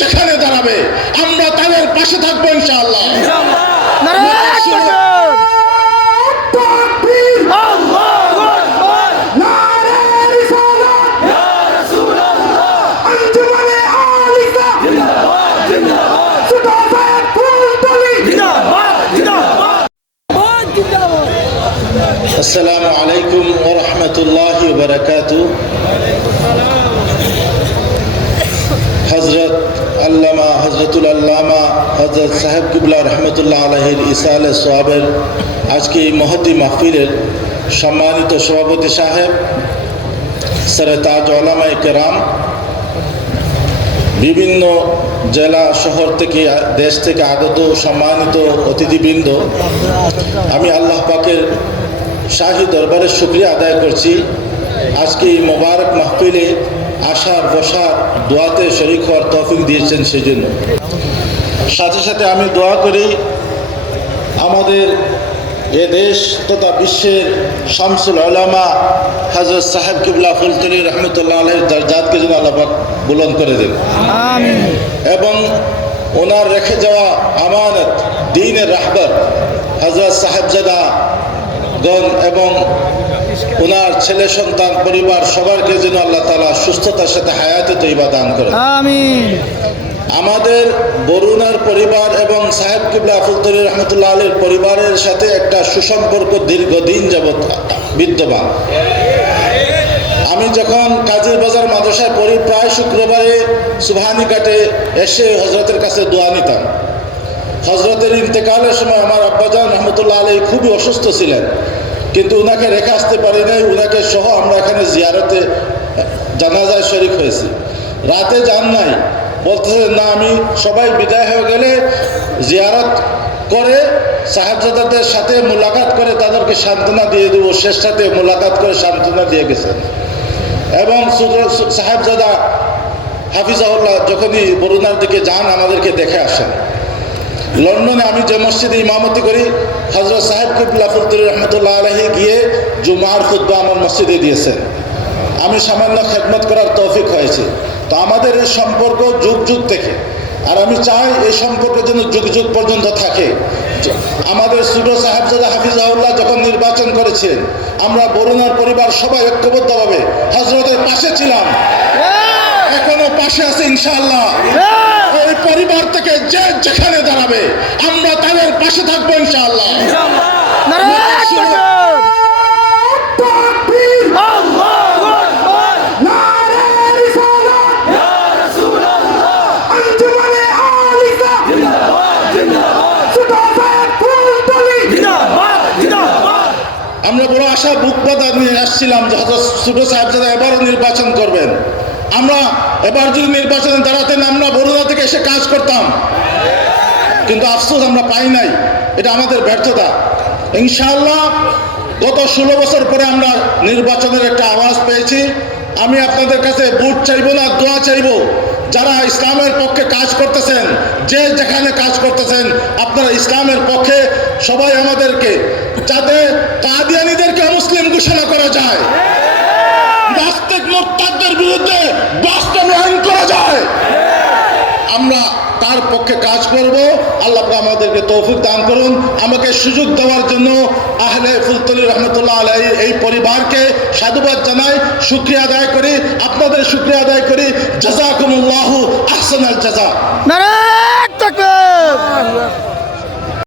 যেখানে দাঁড়াবে আমরা তাদের পাশে থাকবো ইনশাআল্লাহ। আসসালামু আলাইকুম ওয়া রাহমাতুল্লাহি ওয়া বারাকাতুহু। হযরতুল আল্লামা হযরত সাহেব কিবলা রহমতুল্লাহ আলাইহির ইসালে সোয়াবের আজকে এই মহতী মাহফিলের সম্মানিত সভাপতি সাহেব, সরে তাজ ওলামায়ে কেরাম, বিভিন্ন জেলা শহর থেকে দেশ থেকে আগত সম্মানিত অতিথিবৃন্দ, আমি আল্লাহ পাকের শাহী দরবারের শুকরিয়া আদায় করছি আজকে এই মোবারক মাহফিলে আসার বসার দোয়াতে শরীক হওয়ার তৌফিক দিয়েছেন সেজন্য। সাথে সাথে আমি দোয়া করি আমাদের এ দেশ তথা বিশ্বের শামসুল উলামা হযরত সাহেব কিবলা ফুলতলি রহমতুল্লাহ আলাইহির দরজাতকে যেন আল্লাহ পাক বুলন্দ করে দেন এবং ওনার রেখে যাওয়া আমানত দ্বীনের রাহবর হযরত সাহেবজাদা গণ এবং ওনার ছেলে সন্তান পরিবার সবারকে যেন আল্লাহ তাআলা সুস্থতার সাথে হায়াতে তৈবা দান করেন। আমিন। আমাদের বরুণার পরিবার এবং সাহেব কিবলা ফুলতলি রহমতুল্লাহ আলাইহির পরিবারের সাথে একটা সুসম্পর্ক দীর্ঘদিন যাবৎ বিদ্যমান। আমি যখন কাজীর বাজার মাদ্রাসায় পড়ি, প্রায় শুক্রবারে সুবহানি ঘাটে এসে হজরতের কাছে দোয়া নিতাম। হজরতের ইন্তেকালের সময় আমার আব্বাজান রহমতুল্লাহ আলাইহি খুবই অসুস্থ ছিলেন, কিন্তু উনাকে রেখে আসতে পারি নাই। উনাকে সহ আমরা এখানে জিয়ারতে জানাজায় শরীক হয়েছি। রাতে যান নাই, বলতেছেন না আমি সবাই বিদায় হয়ে গেলে জিয়ারত করে সাহেবজাদাদের সাথে মোলাকাত করে তাদেরকে সান্ত্বনা দিয়ে দেবো। শেষ সাথে মোলাকাত করে সান্ত্বনা দিয়ে গেছেন এবং সাহেবজাদা হাফিজাহুল্লাহ যখনই বরুণার দিকে যান আমাদেরকে দেখে আসেন। লন্ডনে আমি যে মসজিদে ইমামতি করি, হযরত সাহেব কিবলা ফুলতলি রহমতুল্লাহ আলাইহি গিয়ে জুমার খুতবা আমার মসজিদে দিয়েছেন। আমি সামান্য খেদমত করার তৌফিক হয়েছে। তো আমাদের এই সম্পর্ক যুগ যুগ থেকে, আর আমি চাই এই সম্পর্ক যেন যুগ যুগ পর্যন্ত থাকে। আমাদের ছোট সাহেবজাদা হাফিজাহুল্লাহ যখন নির্বাচন করেছেন, আমরা বরুণার পরিবার সবাই ঐক্যবদ্ধভাবে হযরতের পাশে ছিলাম, এখনো পাশে আছে ইনশাআল্লাহ। এই পরিবার থেকে যে যেখানে দাঁড়াবে আমরা তাদের পাশে থাকবো ইনশাআল্লাহ। আমরা বড় আশা বুক বাঁধা নিয়ে আসছিলাম যে হযরত ছোট সাহেবজাদা এবারও নির্বাচন করবেন। আমরা এবার যদি নির্বাচনে দাঁড়াতেন আমরা বরুণা থেকে এসে কাজ করতাম, কিন্তু আফসোস আমরা পাই নাই। এটা আমাদের ব্যর্থতা। ইনশাআল্লাহ গত 16 বছর পরে আমরা নির্বাচনের একটা আওয়াজ পেয়েছি। আমি আপনাদের কাছে ভোট চাইবো না, দোয়া চাইবো। যারা ইসলামের পক্ষে কাজ করতেছেন, যে যেখানে কাজ করতেছেন, আপনারা ইসলামের পক্ষে সবাই আমাদেরকে, যাতে কাদিয়ানীদেরকে মুসলিম ঘোষণা করা যায়, নাস্তিক মুরতাদদের বিরুদ্ধে বাস্তবে আইন করা যায়, আমরা তার পক্ষে কাজ করব। আল্লাহ আমাদেরকে তৌফিক দান করুন। আমাকে সুযোগ দেওয়ার জন্য আহলে ফুলতলি রহমতুল্লাহ আলাইহি এই পরিবারকে সাধুবাদ জানাই, শুকরিয়া আদায় করি, আপনাদের শুকরিয়া আদায় করি। জাযাকুমুল্লাহু আহসানাল জাযা।